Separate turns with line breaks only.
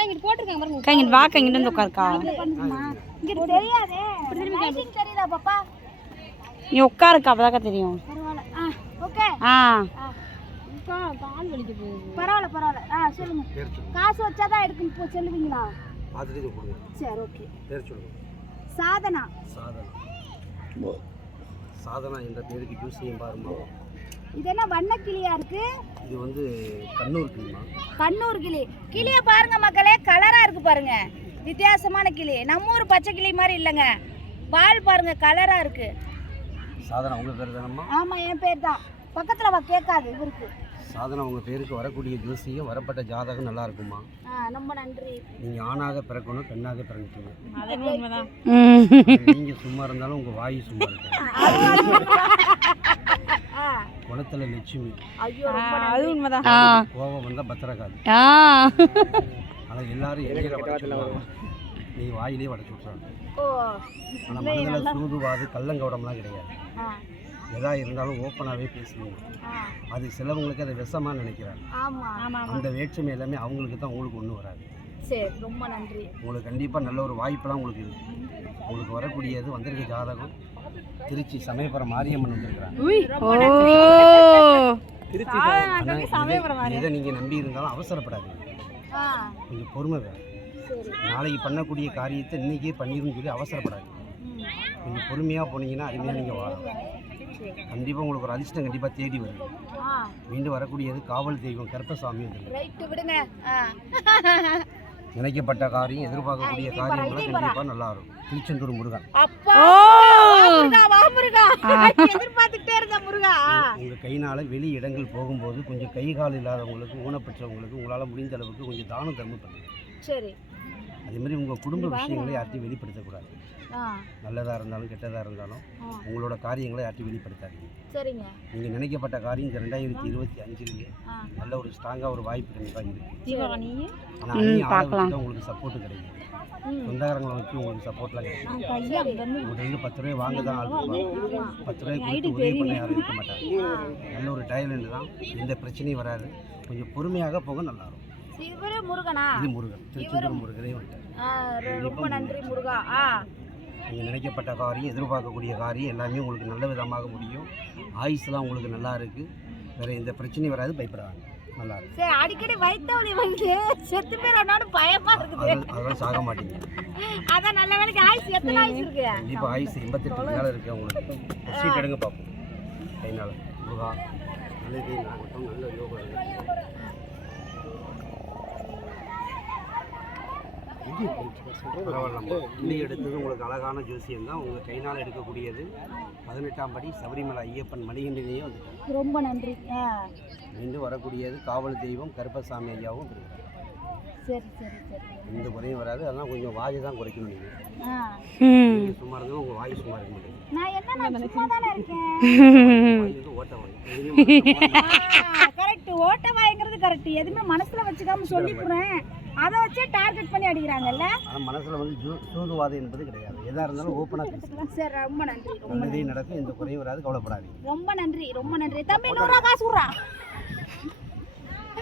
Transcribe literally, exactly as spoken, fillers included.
இங்கிட்டு போட்டுருக்காங்க பாருங்க.
அக்கா இங்கிட்டு வாக்க இங்கிட்டு வந்து உட்காருக்கா.
இங்கிட்டு தெரியாதே. லைட்டிங் தெரியுதா பாப்பா?
நீ உட்காருக்கா அப்பதாக்கா தெரியும்.
பரவாயில்ல. ஆ ஓகே.
ஆ
அக்கா கால் வலிக்க போகுது. பரவாயில்ல பரவாயில்ல. ஆ சொல்லுங்க. காசு வச்சாதான் எடுக்கணும் போ சொல்லுவீங்களா?
பாத்துட்டு கொடுங்க.
சரி ஓகே.
பேர் சொல்லுங்க.
சாதனா.
சாதனா. சாதனா என்ற பேருக்கு ஜூஸையும் பாருமா.
இது என்ன வண்ண கிளியா இருக்கு?
இது வந்து கண்ணூர் கிளிமா.
கண்ணூர் கிளி. கிளிய பாருங்க மக்களே, கலரா இருக்கு பாருங்க. வித்தியாசமான கிளி. நம்ம ஊர் பச்சை கிளி மாதிரி இல்லைங்க. வால் பாருங்க கலரா இருக்கு.
சாதனா உங்க பேர் தானம்மா?
ஆமா என் பேர் தான். பக்கத்துல வா கேட்காது இவருக்கு.
சாதனா உங்க பேருக்கு வரக்கூடிய ஜோசியம் வரப்பட்ட ஜாதகம் நல்லா இருக்குமா?
ரொம்ப நன்றி.
நீங்க ஆணாக பிறக்கணும் பெண்ணாக பிறக்கணும்.
அது உண்மைதான்.
நீங்க சும்மா இருந்தாலும் உங்க வாய் சும்மா இருக்கும். குணத்துல லட்சுமி.
அது உண்மைதான்.
கோபம் வந்தா பத்திரகாளி. ஆனா எல்லாரும் எண்ணெயில வடைச்சுடுவாங்க, நீ வாயிலே வடைச்சு விட்டுறாங்க. ஆனா மனதில் சூதுவாது கள்ளங்கவடம்லாம் கிடையாது. எதா இருந்தாலும் ஓப்பனாகவே பேசுவீங்க. அது சிலவங்களுக்கு அதை விஷமாக நினைக்கிறாங்க. அந்த வேற்றுமை எல்லாமே அவங்களுக்கு தான், உங்களுக்கு ஒன்றும் வராது.
சரி ரொம்ப நன்றி.
உங்களுக்கு கண்டிப்பாக நல்ல ஒரு வாய்ப்பெல்லாம் உங்களுக்கு இருக்கு. உங்களுக்கு வரக்கூடியது வந்திருக்க ஜாதகம் திருச்சி சமயபுரம் மாரியம்மன் வந்திருக்கிறாங்க. இதை நீங்கள் நம்பி இருந்தாலும் அவசரப்படாதீங்க, கொஞ்சம் பொறுமை வேணும். நாளைக்கு பண்ணக்கூடிய காரியத்தை இன்றைக்கே பண்ணிடுன்னு சொல்லி அவசரப்படாதீங்க. கொஞ்சம் பொறுமையாக போனீங்கன்னா அருமையாக நீங்கள் வாழலாம். கண்டிப்பாக உங்களுக்கு ஒரு அதிர்ஷ்டம் கண்டிப்பாக தேடி வருது. மீண்டும் வரக்கூடியது காவல் தெய்வம் கருப்பசாமி. நினைக்கப்பட்ட காரியம் எதிர்பார்க்கக்கூடிய காரியங்கள்லாம் கண்டிப்பாக நல்லா இருக்கும். திருச்செந்தூர் முருகன் உங்கள் கையினால் வெளி இடங்கள் போகும்போது கொஞ்சம் கை கால் இல்லாதவங்களுக்கு, ஊனப்பெற்றவங்களுக்கு உங்களால் முடிந்த அளவுக்கு கொஞ்சம் தானம் தர்மம் பண்ணுங்க. சரி. அதே மாதிரி உங்கள் குடும்ப விஷயங்களை யார்ட்டையும் வெளிப்படுத்தக்கூடாது. நல்லதாக இருந்தாலும் கெட்டதாக இருந்தாலும் உங்களோட காரியங்களை யார்ட்டையும் வெளிப்படுத்தாதீங்க. சரிங்க. நீங்கள் நினைக்கப்பட்ட காரியம் இந்த ரெண்டாயிரத்தி இருபத்தி அஞ்சுலேயே நல்ல ஒரு ஸ்ட்ராங்காக ஒரு வாய்ப்பு கண்டிப்பாக இருக்குது. ஆனால் அந்நிய ஆளுநருக்கு உங்களுக்கு சப்போர்ட்டு கிடைக்கும். சொந்தக்காரங்களை வச்சு உங்களுக்கு சப்போர்ட்லாம் கிடைக்கும். உங்கள்கிட்ட பத்து ரூபாய் வாங்க தான் ஆள் இருப்பாங்க. பத்து ரூபாய் கொடுத்து உதவி பண்ண யாரும் இருக்க மாட்டாங்க. நல்ல ஒரு டயலண்ட் தான், எந்த பிரச்சனையும் வராது. கொஞ்சம் பொறுமையாக போக நல்லா இருக்கும்.
இவரே முருகனா? இது
முருகன், திருச்செந்தூர் முருகனே வந்துட்டார்.
ரொம்ப நன்றி முருகா.
நீங்கள் நினைக்கப்பட்ட காரியம் எதிர்பார்க்கக்கூடிய காரியம் எல்லாமே உங்களுக்கு நல்ல விதமாக முடியும். ஆயுஸ்லாம் உங்களுக்கு நல்லா இருக்குது. வேறு எந்த பிரச்சனையும் வராது, பயப்படாது. நல்லா இருக்கு.
சரி, அடிக்கடி வயிற்று வந்து செத்து பேரோட பயமா இருக்குது.
அதெல்லாம் சாக மாட்டீங்க.
அதான் நல்ல வேலைக்கு ஆயுஸ் எத்தனை ஆயுஸ் இருக்கு?
கண்டிப்பாக ஆயுஸ் எண்பத்தெட்டு மேலே இருக்குது உங்களுக்கு. சீட் எடுங்க பார்ப்போம். கைனால் முருகா நல்லதே நடக்கட்டும், நல்ல யோகம். பரவாயில்ல, இன்னி எடுத்தது உங்களுக்கு அழகான ஜோசியம் தான். உங்கள் கைனால் எடுக்கக்கூடியது பதினெட்டாம் படி சபரிமலை ஐயப்பன் மணிகண்டனையே வந்துட்டாங்க.
ரொம்ப நன்றி.
மீண்டும் வரக்கூடியது காவல் தெய்வம் கருப்பசாமி ஐயாவும் இருக்கிறாங்க.
சரி சரி சரி.
எந்த குறையும் வராது. அதெல்லாம் கொஞ்சம் வாயை தான் குறைக்கணும். நீங்கள் சும்மா இருந்தாலும் உங்கள் வாய் சும்மா இருக்க மாட்டேங்குது.
நான் என்ன சும்மா தானே இருக்கேன்.
ஓட்ட வாய்
கரெக்ட். ஓட்ட வாய்ங்கிறது கரெக்ட். எதுவுமே மனசுல வச்சுக்காம சொல்லி போறேன், அதை வச்சே டார்கெட் பண்ணி அடிக்கிறாங்கல்ல.
ஆனால் மனசில் வந்து சூதுவாதம் என்பது கிடையாது. எதாக இருந்தாலும் ஓப்பனாக பேசலாம்.
சரி ரொம்ப நன்றி.
நல்லதே நடக்கும், எந்த குறையும் வராது, கவலைப்படாதீங்க.
ரொம்ப நன்றி ரொம்ப நன்றி. தம்பி நூறுரூவா காசு விட்றா.